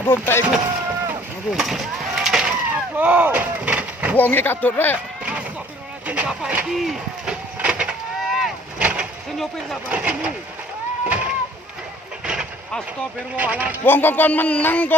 Aduh, tak ikut. Aduh. Wonge katut rek. Astagfirullahaladzim, siapa iki? Senyopir siapa ini? Astagfirullahaladzim. Wong kok kon menang kok.